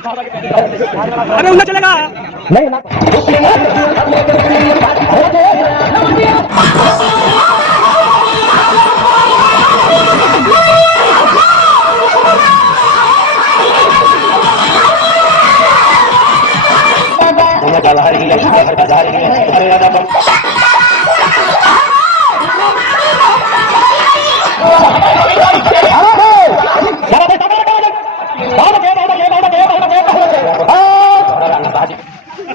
अरे उन्हें चलेगा नहीं ना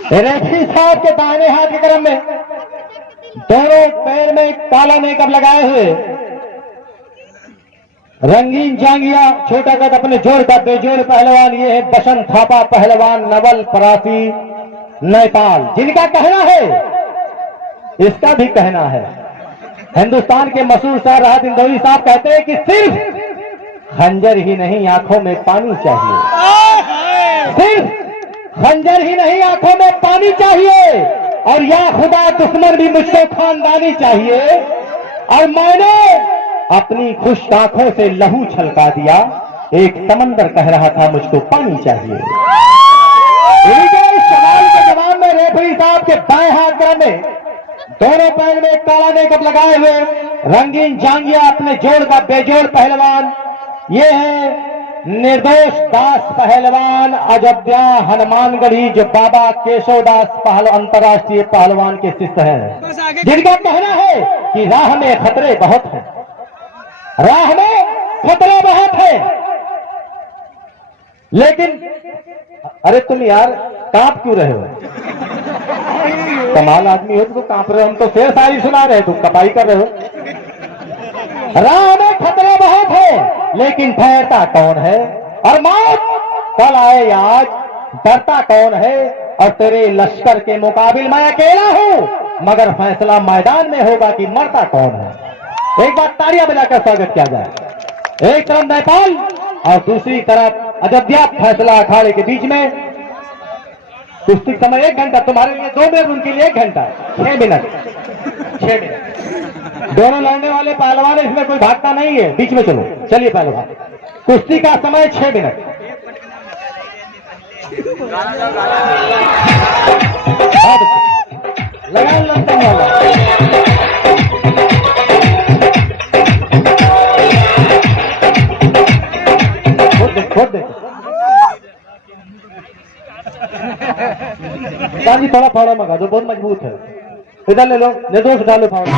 रेफरी साहब के दाहिने हाथ के क्रम में दोनों पैर में काला मेकअप लगाए हुए रंगीन जांगिया छोटा कद अपने जोड़ का बेजोड़ पहलवान ये है बसंत थापा पहलवान नवल परासी नेपाल, जिनका कहना है इसका भी कहना है। हिंदुस्तान के मशहूर शायर राहत इंदौरी साहब कहते हैं कि सिर्फ खंजर ही नहीं आंखों में पानी चाहिए, सिर्फ खंजर ही नहीं आंखों में पानी चाहिए, और या खुदा दुश्मन भी मुझको खानदानी चाहिए, और मैंने अपनी खुश आंखों से लहू छलका दिया, एक समंदर कह रहा था मुझको पानी चाहिए। इस सवाल के जवाब में रेफरी साहब के बाएं हाथ में दोनों पैर में काला मेकअप लगाए हुए रंगीन जांगिया अपने जोड़ का बेजोड़ पहलवान ये है निर्दोष दास पहलवान अयोध्या हनुमानगढ़ी, जो बाबा केशव दास अंतर्राष्ट्रीय पहलवान के शिष्य हैं, जिनका कहना है कि राह में खतरे बहुत हैं, राह में खतरे बहुत है, लेकिन अरे तुम यार कांप क्यों रहे हो? कमाल आदमी हो तो कांप रहे हो, हम तो शेर शायरी सुना रहे, तुम कपाई कर रहे हो। राह में खतरे बहुत है लेकिन ठहरता कौन है, और मौत कल आए आज डरता कौन है, और तेरे लश्कर के मुकाबिल मैं अकेला हूं, मगर फैसला मैदान में होगा कि मरता कौन है। एक बार तालियां बजाकर स्वागत किया जाए। एक तरफ नेपाल और दूसरी तरफ अयोध्या, फैसला अखाड़े के बीच में कुश्ती समय 1 घंटा, तुम्हारे लिए 2 मिनट, उनके लिए 1 घंटा 6 मिनट 6 मिनट। दोनों लड़ने वाले पहलवान, इसमें कोई भागता नहीं है, बीच में चलो। चलिए पहलवान, कुश्ती का समय 6 मिनट। लगा लंदन वाला खोद दे जी, थोड़ा फावड़ा मंगा दो, बहुत मजबूत है। इधर ले लो, निर्दोष डालो फावड़ा।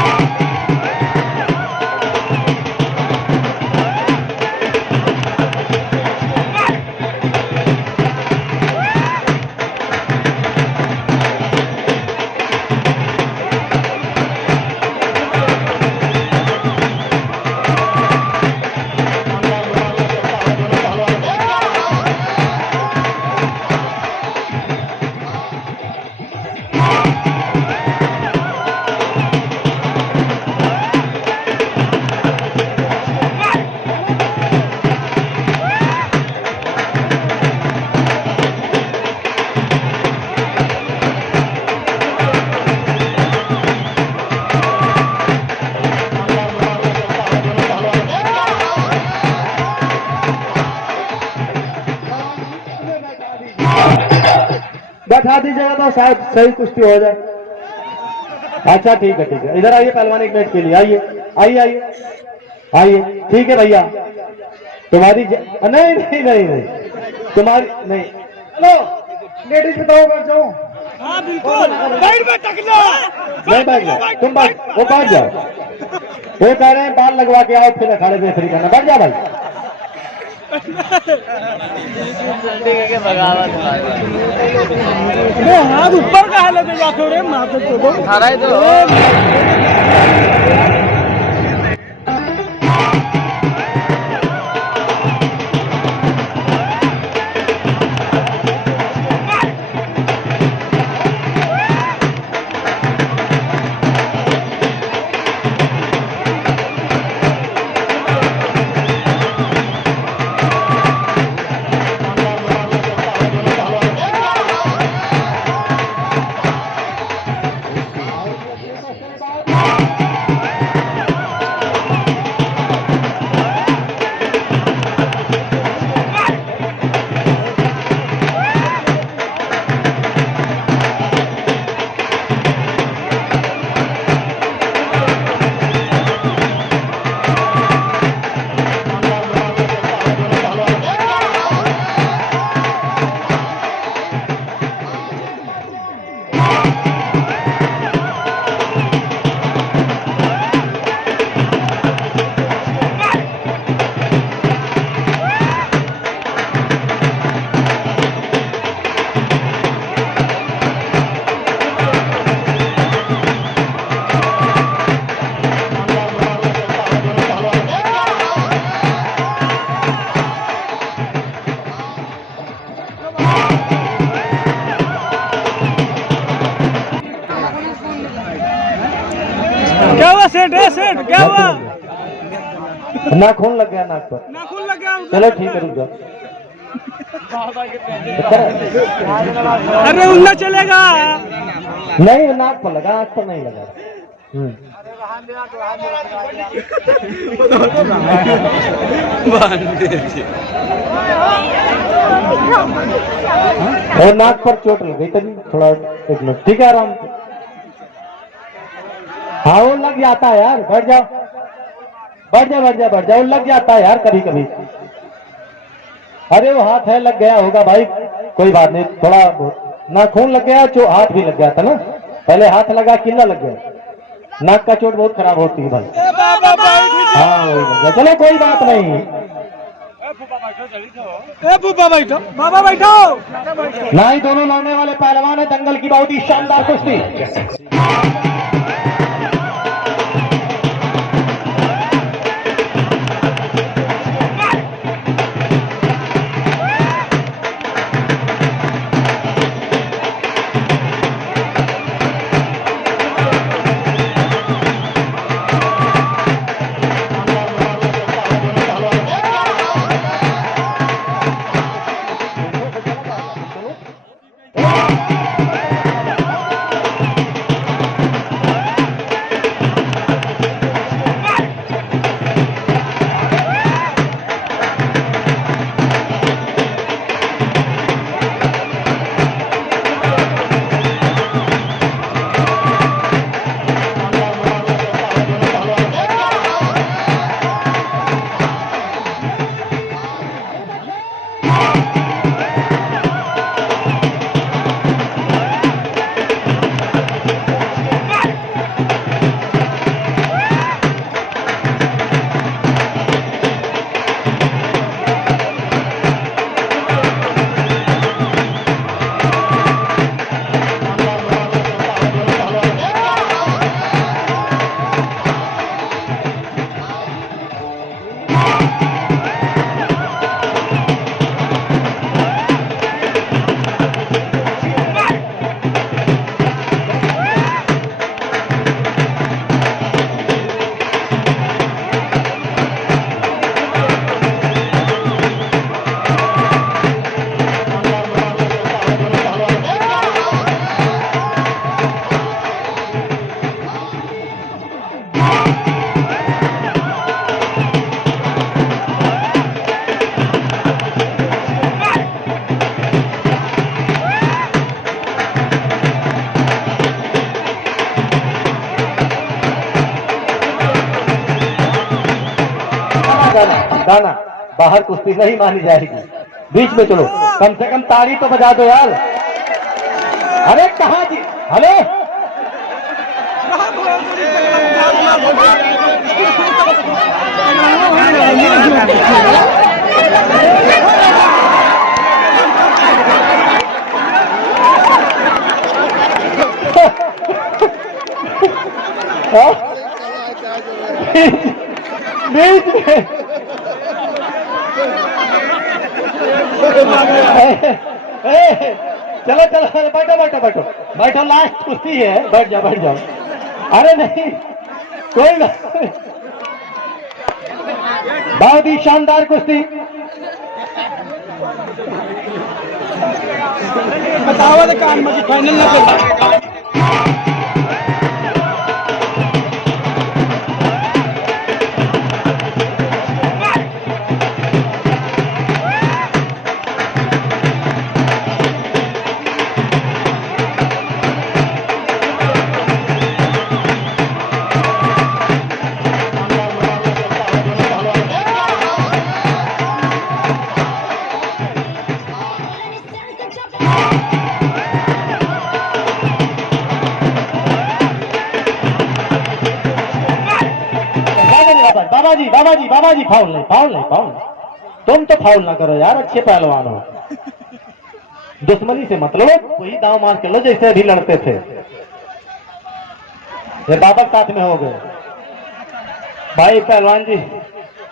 बैठा दीजिएगा तो शायद सही कुश्ती हो जाए। अच्छा ठीक है, इधर आइए पहलवान 1 मिनट के लिए, आइए आइए आइए आइए। ठीक है भैया, तुम्हारी नहीं नहीं नहीं नहीं तुम्हारी नहीं, हेलो लेडीज बताओ, बैठ जाओ। हाँ बिल्कुल, नहीं बैठ जाओ, तुम वो बैठ जाओ। वो कह रहे हैं बाल लगवा के आओ फिर अखाड़े में फ्री करना, बैठ जाओ भाई। हाथ ऊपर का हालत है, थोड़े माथे को सेठ है सेठ क्या हुआ? नाखून लग गया नाक पर। नाखून लग गया। चलो ठीक है रुक जाओ। अरे उन्ना चलेगा। नहीं नाक पर लगा, आँख पर नहीं लगा। और नाक पर चोट लग गई तभी थोड़ा 1 मिनट। ठीक है आराम से। हाँ वो लग जाता है यार, बैठ जाओ बैठ जाओ बैठ जाओ बैठ जाओ, लग जाता है यार कभी कभी। अरे वो हाथ है लग गया होगा भाई, कोई बात नहीं। थोड़ा नाखून लग गया, जो हाथ भी लग गया था ना, पहले हाथ लगा किला लग गया। नाक का चोट बहुत खराब होती है भाई। हाँ वही लग गया, चलो कोई बात नहीं। ए फूफा बैठो, बाबा बैठो। ना ही दोनों लड़ने वाले पहलवान है, दंगल की बहुत ही शानदार कुश्ती। गाना बाहर कुश्ती नहीं मानी जाएगी। बीच में चलो, कम से कम ताली तो बजा दो यार। अरे कहाँ जी, हेलो बीच में चलो चलो बैठो बैठो बैठो बैठो, लास्ट कुश्ती है, बैठ जाओ बैठ जाओ। अरे नहीं कोई बात नहीं, बहुत ही शानदार कुश्ती। बताओ तो कान में फाइनल ना कर। बाबाजी फाउल नहीं फाउल नहीं फाउल नहीं, तुम तो फाउल ना करो यार, अच्छे पहलवान हो। दुश्मनी से मत लड़ो, वही दांव मार के लो जैसे अभी लड़ते थे। ये बाबा साथ में हो गए भाई। पहलवान जी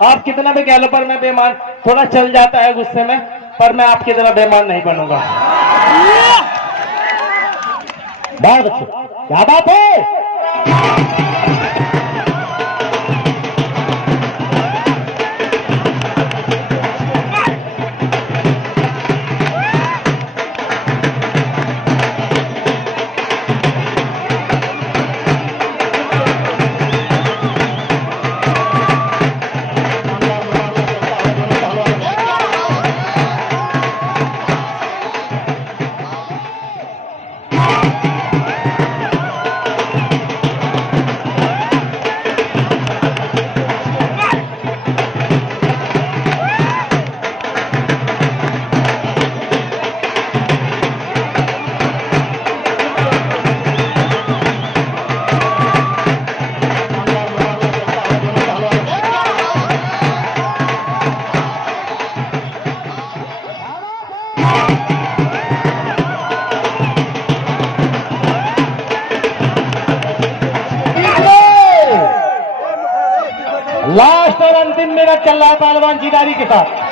आप कितना भी कह लो, पर मैं बेमान थोड़ा चल जाता है गुस्से में, पर मैं आपकी तरह बेमान नहीं बनूंगा। बहुत अच्छे, क्या बात है। मिनट चल रहा है पहलवान जीदारी के साथ।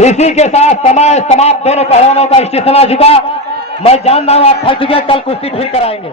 इसी के साथ समय समाप्त, दोनों पहलवानों का स्टेशन आ चुका। मैं जान रहा हूं आप थक चुके, कल कुश्ती फिर कराएंगे।